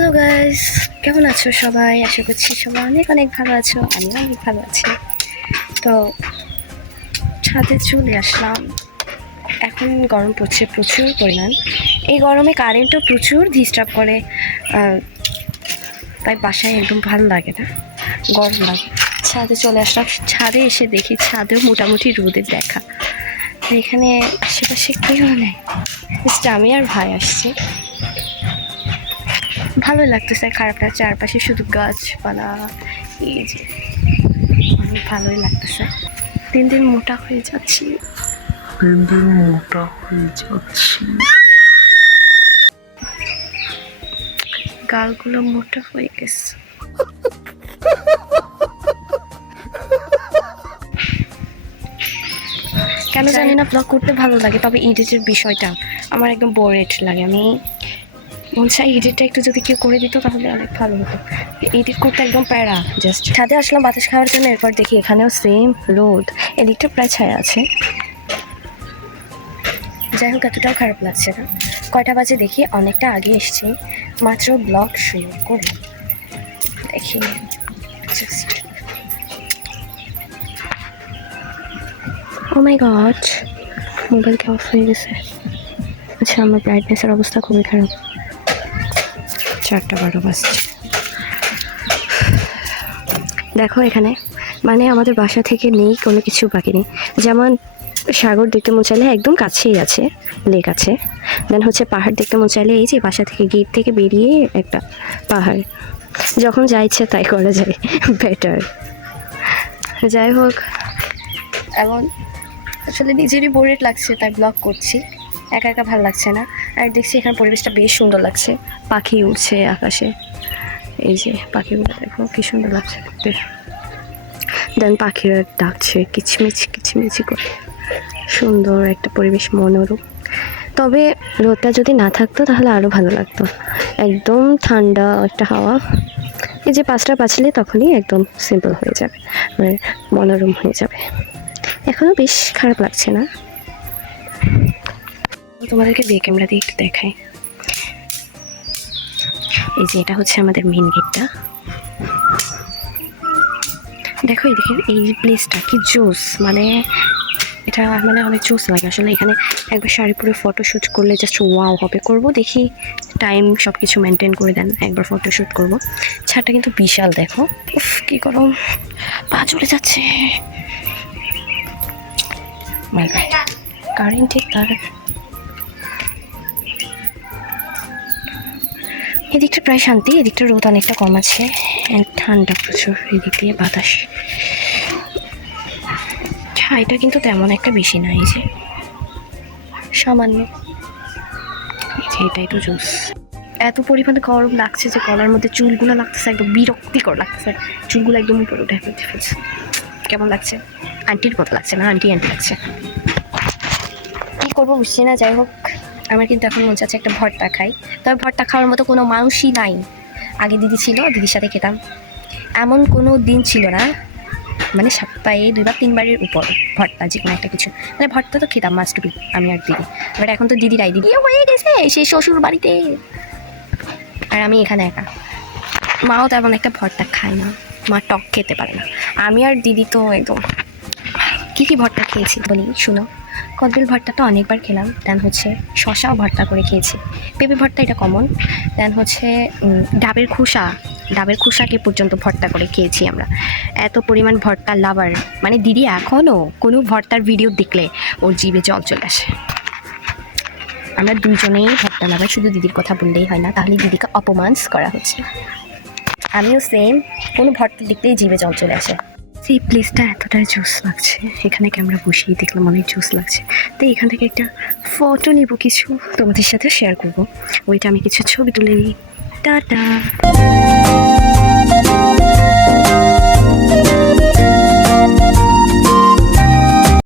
Hello guys, কেমন আছো সবাই? আশা করছি সবাই অনেক অনেক ভালো আছো। আমিও অনেক ভালো আছি। তো ছাদে চলে আসলাম। এখন গরম পড়ছে প্রচুর পরিমাণ। এই গরমে কারেন্টও প্রচুর ডিস্টার্ব করে, তাই বাসায় একদম ভালো লাগে না, গরম লাগে। ছাদে চলে আসলাম। ছাদে এসে দেখি ছাদেও মোটামুটি রোদের দেখা। এখানে আশেপাশে কেউ নেই, আমি আর ভাই আসছি। ভালোই লাগতেছে, খারাপ লাগছে। চারপাশে শুধু গাছপালা, এই যে অনেক ভালোই লাগতেছে। দিন দিন মোটা হয়ে যাচ্ছি। গালগুলো মোটা হয়ে গেছে। কেন জানি না ব্লগ করতে ভালো লাগে, তবে এডিটের বিষয়টা আমার একদম বোরেড লাগে। আমি মন চাই এডিটটা একটু যদি কেউ করে দিত তাহলে অনেক ভালো হতো। এডিট করতে একদম প্যারা। জাস্ট ছাদে আসলাম বাতাস খাওয়ার জন্য। এরপর দেখি এখানেও সেম রোদ, এদিকটা প্রায় ছায়া আছে। যাই হোক, এতটাও খারাপ লাগছে না। কয়টা বাজে দেখি, অনেকটা আগে এসছি, মাত্র ব্লগ শুরু করে দেখি। জাস্ট ও মাই গড, মোবাইলটা অফ হয়ে গেছে। আচ্ছা, আমার ব্রাইটনেসের অবস্থা খুবই খারাপ। 4:12 বাজছে। দেখো এখানে, মানে আমাদের বাসা থেকে নেই কোনো কিছু বাকি নেই। যেমন সাগর দেখতে মন চাইলে একদম কাছেই আছে, লেক আছে। দেন হচ্ছে পাহাড় দেখতে মন চাইলে এই যে বাসা থেকে গেট থেকে বেরিয়ে একটা পাহাড়। যখন যা ইচ্ছে তাই করা যায়, বেটার। যাই হোক, এখন আসলে নিজেরই বোরেড লাগছে, তাই ব্লগ করছি। একা একা ভালো লাগছে না। আর দেখছি এখানে পরিবেশটা বেশ সুন্দর লাগছে। পাখি উড়ছে আকাশে, এই যে পাখিগুলো দেখো কি সুন্দর লাগছে দেখতে। দেন পাখিরা ডাকছে কিচমিচ কিচমিচি করে। সুন্দর একটা পরিবেশ, মনোরম। তবে রোদটা যদি না থাকতো তাহলে আরও ভালো লাগতো। একদম ঠান্ডা একটা হাওয়া। এই যে 5টা বাজলে তখনই একদম সিম্পল হয়ে যাবে, মানে মনোরম হয়ে যাবে। এখনও বেশ খারাপ লাগছে না। তোমাদেরকে দিয়ে ক্যামেরা দিয়ে একটু দেখাই। এই যে এটা হচ্ছে আমাদের মেন গেটটা। দেখো এদিকে এই প্লেসটা কি জোস, মানে এটা মানে অনেক জোস লাগে আসলে। এখানে একবার শাড়ি পরে ফটোশ্যুট করলে জাস্ট ওয়াও হবে। করব দেখি, টাইম সব কিছু মেনটেন করে দেন, একবার ফটোশ্যুট করব। ছাদটা কিন্তু বিশাল, দেখো। উফ কি গরম, পা চলে যাচ্ছে। মাই গড, কারেন্টের তার। এদিকটা প্রায় শান্তি, এদিকটা রোদ অনেকটা কম আছে, ঠান্ডা প্রচুর। এদিক দিয়ে বাতাস, ছাইটা কিন্তু তেমন একটা বেশি না, এই যে সামান্য। এটাই তো জুস। এত পরিমাণে গরম লাগছে যে গলার মধ্যে চুলগুলো লাগতেছে, একদম বিরক্তিকর লাগতেছে। চুলগুলো একদম উপরে উঠে ফেলছে। কেমন লাগছে? আন্টির মতো লাগছে না? আন্টি লাগছে। কী করবো বুঝছি না। যাই হোক, আমার কিন্তু এখন মন চাচ্ছে একটা ভর্তা খাই। তবে ভর্তা খাওয়ার মতো কোনো মানুষই নাই। আগে দিদি ছিল, দিদির সাথে খেতাম। এমন কোনো দিন ছিল না, মানে সপ্তাহে 2 বা 3 বারের উপর ভর্তা, যে কোনো একটা কিছু। মানে ভর্তা তো খেতাম মাস্ট বি, আমি আর দিদি। বাট এখন তো দিদিরাই দিদি হয়ে গেছে সেই শ্বশুর বাড়িতে, আর আমি এখানে একা। মাও তেমন একটা ভর্তা খায় না, মা টক খেতে পারে না। আমি আর দিদি তো একদম। কী কী ভর্তা খেয়েছি বলি শুনো। কদবেল ভর্তা তো অনেকবার খেলাম। দেন হচ্ছে শশাও ভর্তা করে খেয়েছি। পেঁপে ভর্তা এটা কমন। দেন হচ্ছে ডাবের খোসাকে পর্যন্ত ভর্তা করে খেয়েছি আমরা। এত পরিমাণ ভর্তা লাভার, মানে দিদি এখনও কোনো ভর্তার ভিডিও দেখলে ওর জিভে জল চলে আসে। আমরা দুজনেই ভর্তা লাভার, শুধু দিদির কথা বললেই হয় না, তাহলে দিদিকে অপমান করা হচ্ছে। আমিও সেম, কোনো ভর্তা দেখলেই জিভে জল চলে আসে। এই প্লেসটা এতটাই জোস লাগছে, এখানে ক্যামেরা বসিয়ে দেখলাম অনেক জোস লাগছে। তো এখান থেকে একটা ফটো নিব, কিছু তোমাদের সাথে শেয়ার করব। ওইটা আমি কিছু ছবি তুলে নিই। টাটা।